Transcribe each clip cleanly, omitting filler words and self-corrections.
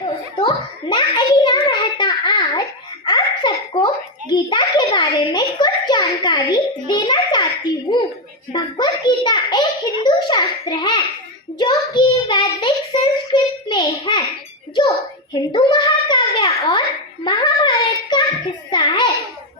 दोस्तों, मैं अलीना मेहता आज आप सबको गीता के बारे में कुछ जानकारी देना चाहती हूँ। भगवत गीता एक हिंदू शास्त्र है जो कि वैदिक संस्कृत में है, जो हिंदू महाकाव्य और महाभारत का हिस्सा है।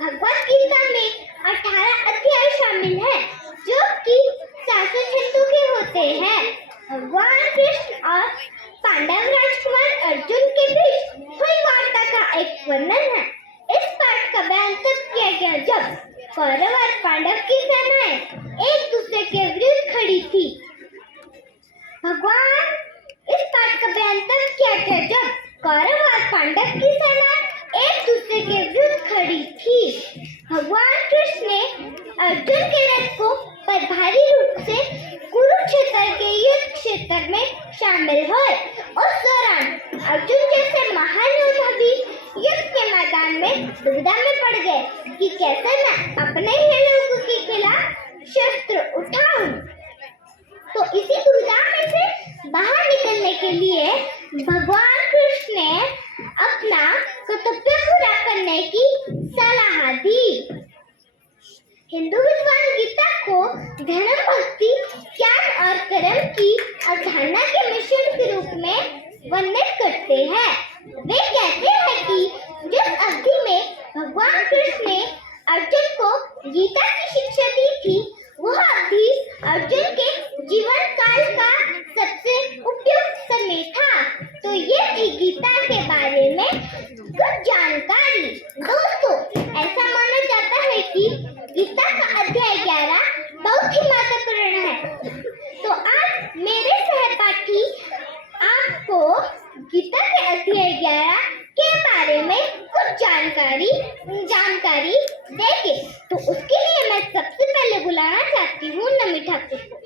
भगवत गीता में 18 अध्याय शामिल है जो कि शासन हिंदू के होते हैं। भगवान कृष्ण और पांडव राजकुमार अर्जुन के बीच हुई वार्ता का एक वर्णन है। इस पाठ का बयान तब किया गया जब कौरव और पांडव की सेनाएं एक दूसरे के विरुद्ध खड़ी थी। भगवान इस पाठ का बयान तब किया गया जब कौरव और पांडव की सेनाएं एक दूसरे के विरुद्ध खड़ी थी। भगवान कृष्ण ने अर्जुन के रथ को प्रभावी रूप से कुरुक्षेत्र के युद्ध क्षेत्र में शामिल हुए। उस दौरान अर्जुन जैसे महान योद्धा भी युद्ध के मैदान में दुविधा में पड़ गए कि कैसे मैं अपने ही लोगों के खिलाफ शस्त्र उठाऊं। तो इसी दुविधा में से बाहर निकलने के लिए भगवान कृष्ण ने अपना कर्तव्य पूरा करने की सलाह दी। हिंदू विद्वान गीता को धर्म, भक्ति, ज्ञान और कर्म की अवधारणा के मिश्रण के रूप में वर्णित करते हैं। वे कहते हैं कि जिस अवधि में भगवान कृष्ण ने अर्जुन को गीता की शिक्षा दी थी, वह अवधि अर्जुन के जीवन काल का सबसे उपयुक्त समय था। तो ये थी गीता के बारे में कुछ जानकारी। दोस्तों, ऐसा माना जाता है कि गीता का अध्याय 11 बहुत ही महत्वपूर्ण है। तो आज मेरे सहपाठी आपको गीता के अध्याय 11 के बारे में कुछ जानकारी देंगे। तो उसके लिए मैं सबसे पहले बुलाना चाहती हूँ नमी ठाकुर को।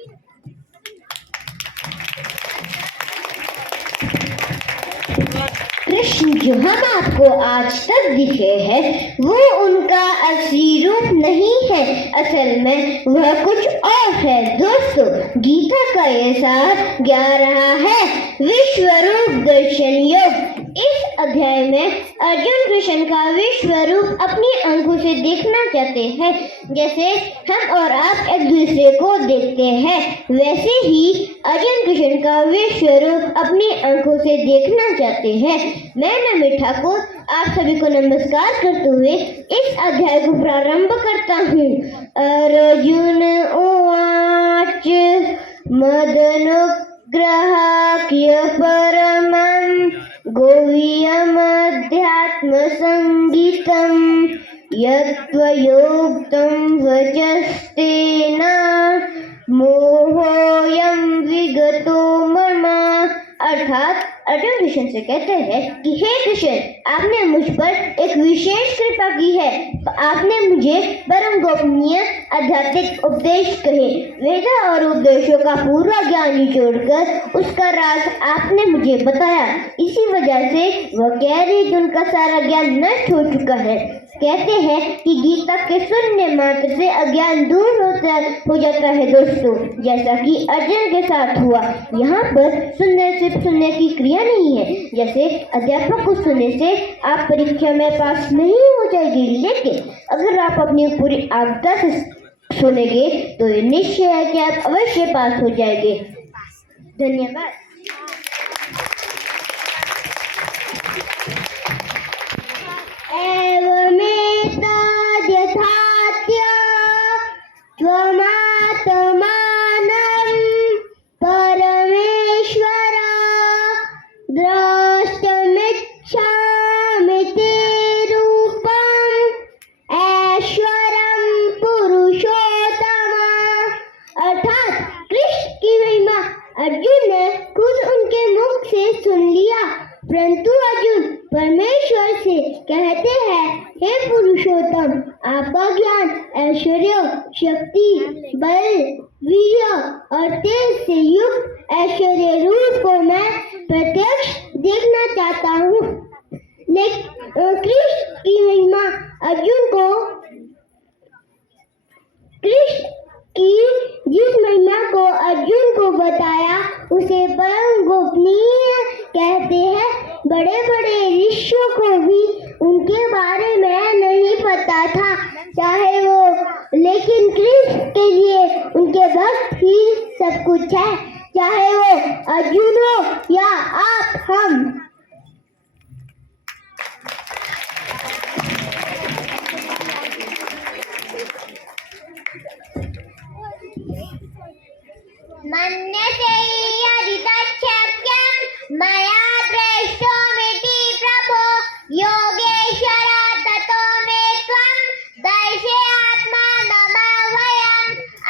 कृष्ण जो हम आपको आज तक दिखे हैं वो उनका असली रूप नहीं है, असल में वह कुछ और है। दोस्तों, गीता का ये सार 11 है, विश्व रूप दर्शन योग। इस अध्याय में अर्जुन कृष्ण का विश्व रूप अपनी आंखों से देखना चाहते हैं। जैसे हम और आप एक दूसरे को देखते हैं, वैसे ही अर्जुन कृष्ण का विश्व रूप अपनी आंखों से देखना चाहते हैं। मैं नमी ठाकुर आप सभी को नमस्कार करते हुए इस अध्याय को प्रारंभ करता हूँ। अर्जुन उवाच मदनुग्रहाख्य परमं गोवीयमध्यात्म संगीतं यत्त्वयोक्तं वचस्तेन मोहोऽयं विगतो मम। अर्थात अर्जुन कृष्ण से कहते हैं कि हे कृष्ण, आपने मुझ पर एक विशेष कृपा की है। आपने मुझे परम गोपनीय आध्यात्मिक उपदेश कहे, वेद और उपदेशों का पूरा ज्ञान निचोड़कर उसका राज आपने मुझे बताया। इसी वजह से वह गहरे अर्जुन का सारा ज्ञान नष्ट हो चुका है। कहते हैं कि गीता के सुनने मात्र से अज्ञान दूर हो जाता है। दोस्तों, जैसा कि अर्जुन के साथ हुआ, यहाँ पर सुनने सिर्फ सुनने की क्रिया नहीं है। जैसे अध्यापक को सुनने से आप परीक्षा में पास नहीं हो जाएंगे, लेकिन अगर आप अपनी पूरी आज्ञा से सुनेंगे तो ये निश्चय है कि आप अवश्य पास हो जाएंगे। धन्यवाद। त्वमात्मानं परमेश्वर द्रष्टुमिच्छामि ते रूपम् ऐश्वरं पुरुषोत्तम। अर्थात कृष्ण की महिमा अर्जुन ने खुद उनके मुख से सुन लिया, परंतु अर्जुन परमेश्वर से कहते हैं, हे पुरुषोत्तम, आपका ज्ञान, ऐश्वर्य, शक्ति, बल, वीर्य और तेज से युक्त ऐश्वर्य रूप को मैं प्रत्यक्ष देखना चाहता हूँ। लेकिन कृष्ण की महिमा अर्जुन को कृष्ण कि जिस महिमा को अर्जुन को बताया उसे परम गोपनीय कहते हैं। बड़े बड़े ऋषियों को भी उनके बारे में नहीं पता था, चाहे वो, लेकिन कृष्ण के लिए उनके भक्त ही सब कुछ है, चाहे वो अर्जुन हो या आप हम। मन्यते यदितच्छक्यं मया दृष्टोमिति प्रभो योगेश्वर ततो मे त्वं दर्शयात्मानमव्ययम्।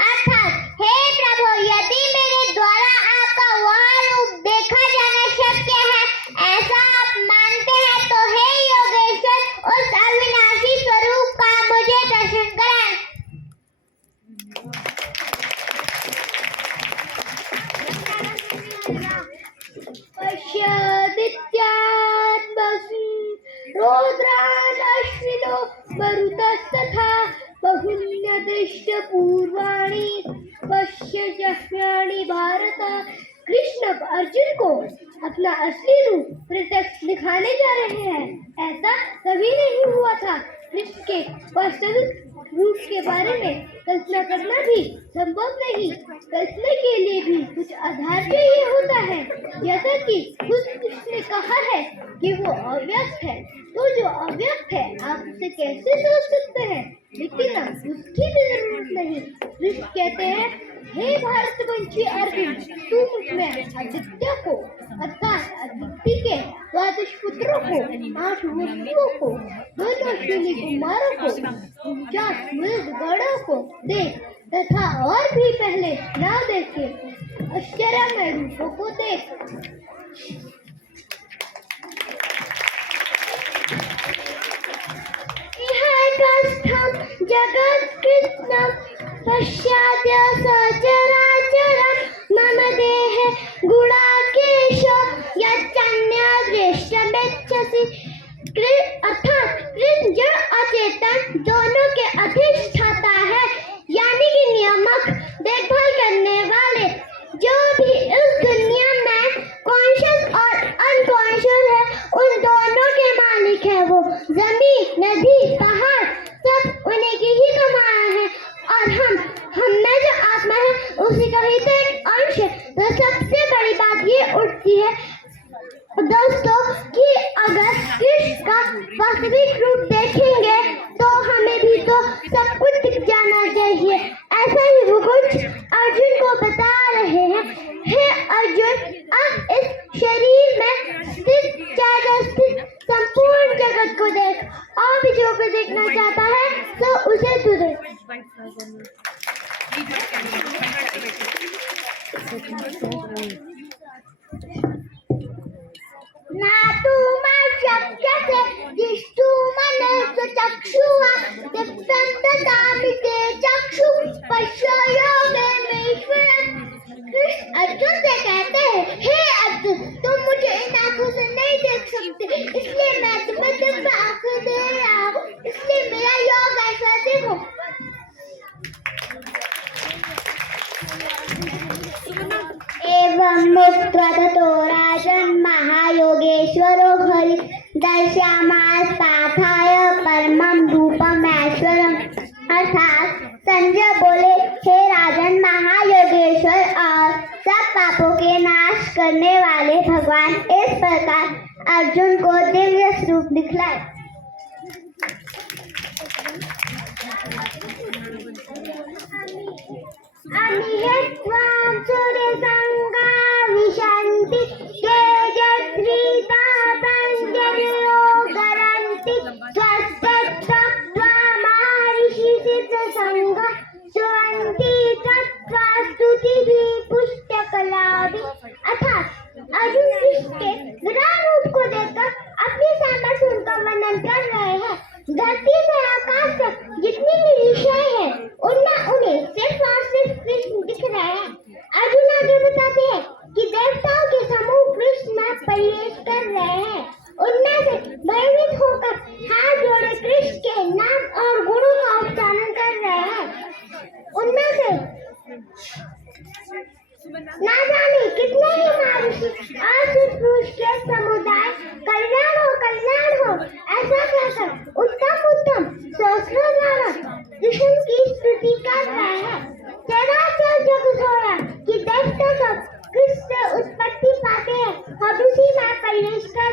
अर्थात हे प्रभु, यदि मेरे द्वारा आपका वह रूप देखा जाना शक्य है, ऐसा आप मानते हैं, तो हे योगेश्वर उस अविनाशी स्वरूप का मुझे दर्शन कराएं। पश्यादित्यान् रौद्रान् अश्विनो मरुतस्तथा बहुन्यदृष्टपूर्वाणि पश्य जह्याणि भारत। कृष्ण अर्जुन को अपना असली रूप प्रत्यक्ष दिखाने जा रहे हैं। ऐसा कभी नहीं हुआ था। कृष्ण के वास्तविक रूप के बारे में कल्पना करना भी संभव नहीं। कल्पना के लिए भी कुछ आधार चाहिए होता है। जैसा कि खुद कृष्ण ने कहा है कि वो अव्यक्त है, तो जो अव्यक्त है आप उसे कैसे सोच सकते हैं? लेकिन उसकी भी जरूरत नहीं। कृष्ण कहते हैं, हे भारतवंशी अर्जुन, तू मुझमें आदित्य को अर्थात अदिति के 12 पुत्रों को, 8 वसुओं को, 2 अश्विनी कुमारों को, 49 मृग गणों को देख तथा और भी पहले न देखे आश्चर्यमय रूपों को देख। जगत कृष्णं पश्चाद्य सचराचरं मम देह गुणाकेश यच्चन्यदृष्टमेच्छसि। अर्थात कृष्ण जड़ अचेतन दोनों के अधिष्ठाता है, यानी कि नियामक, देखभाल करने वाले। जो भी इस दुनिया में कॉन्शियस और अनकॉन्शियस है, उन दोनों के मालिक है वो। जमीन, नदी, पहाड़ सब उन्हीं की ही कमाया है, और हम में जो आत्मा है उसी का ही तो एक अंश है। तो सबसे बड़ी बात ये उठती है दोस्तों कि अगर कृष्ण का वास्तविक रूप देखेंगे तो हमें भी तो सब कुछ दिख जाना चाहिए। ऐसा ही वो कुछ अर्जुन को बता रहे हैं। हे अर्जुन, अब इस शरीर में स्थित संपूर्ण जगत को देख, और भी जो भी देखना चाहता है तो उसे तू देख। ना तू शक्यते दिष्टुमनः चक्षुः दिप्तन्ततामिते चक्षु पश्य योगेश्वरम्। कृष्ण अर्जुन से कहते हैं, हे अर्जुन, तुम मुझे इन आंखों से नहीं देख सकते, इसलिए मैं तुम्हें दिव्य आंखें दे रहा हूँ, इसलिए मेरा योग ऐसा देखो। एवं मुक्त्वा ततो राजन् महायोगेश्वरो हरि दर्शयामास पार्थाय परमं रूपमैश्वरम्। अर्थात संजय बोले, हे राजन, महायोगेश्वर और सब पापों के नाश करने वाले भगवान इस प्रकार अर्जुन को दिव्य स्वरूप दिखलाए। अमियत्वां सूर्यसंगा विशन्ति तेजस्विता पंजरो गरन्ति स्वस्तित्वा महर्षिसिद्धसंगा सुवन्ति तत्त्वा स्तुतिभिः पुष्टकलाभिः। अर्थात अर्जुन कृष्ण के विराट रूप को देखकर अपनी सामर्थ्य उनका वर्णन कर रहे हैं। धरती से आकाश तक जितनी भी विषय है उनमें उन्हें सिर्फ और सिर्फ कृष्ण दिख रहे हैं। अर्जुन आगे बताते हैं कि देवताओं के समूह कृष्ण में प्रवेश कर रहे हैं। उनमें से भयभीत होकर हाथ जोड़े कृष्ण के नाम और गुणों का उच्चारण कर रहे हैं। उनमें से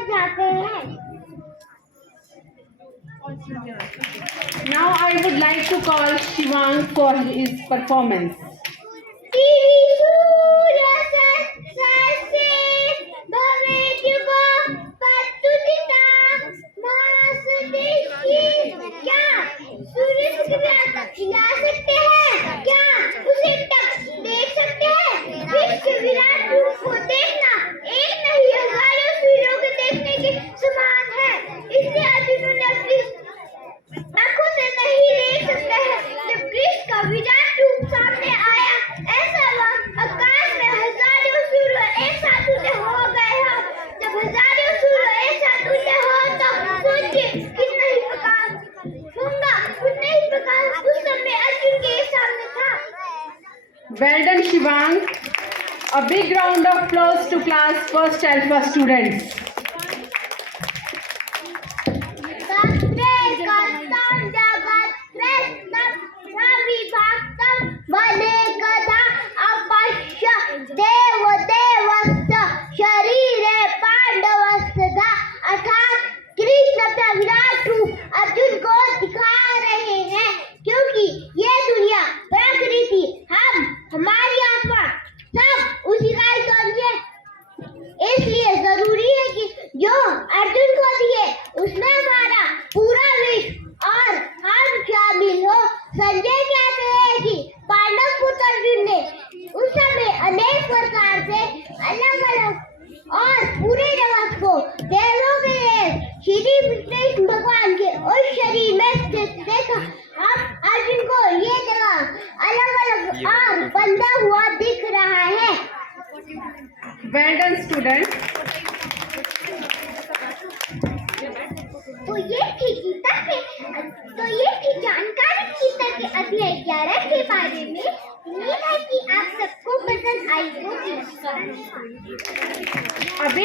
जाते हैं। Now I would like to call Shivang for his performance. खिला सकते हैं क्या? उसे टच देख सकते हैं? विश्व विराट रूप को देखना एक नहीं हजारों सूर्यों को देखने के समान है। इसलिए अर्जुन ने अपनी आंखों से नहीं देख सकते हैं। जब कृष्ण का विराट रूप सामने आया, ऐसा लगा आकाश में हजारों सूर्य एक साथ उदय हो गए हो। जब हजारों सूर्य एक साथ उदय हो तो सोचिए कितना ही प्रकाश होगा, उतना ही प्रकाश उस समय अर्जुन के सामने था। Well done, Shivang. A big round of applause to class first alpha students. शरीरे पांडवस्तदा, अर्थात कृष्ण अपना विराट रूप अर्जुन को दिखा रहे हैं, क्योंकि ये दुनिया प्रकृति हम हमारी आत्मा सब उसी का ही कार्य है। इसलिए जरूरी है कि जो अर्जुन को दिए उसमें हमारा पूरा विश्व और हम शामिल हो। संजय कहते हैं कि पांडव पुत्र अर्जुन ने उस समय अनेक प्रकार से अलग अलग और पूरे जगत को देवों के श्री कृष्ण भगवान के उस शरीर में स्थित देखा। अब अर्जुन को ये जगह अलग अलग और बंधा हुआ दिख रहा है। Well done, students. तो ये थी जानकारी गीता के अध्याय 11 के बारे में। उम्मीद है कि आप सबको पसंद आई होगी। A big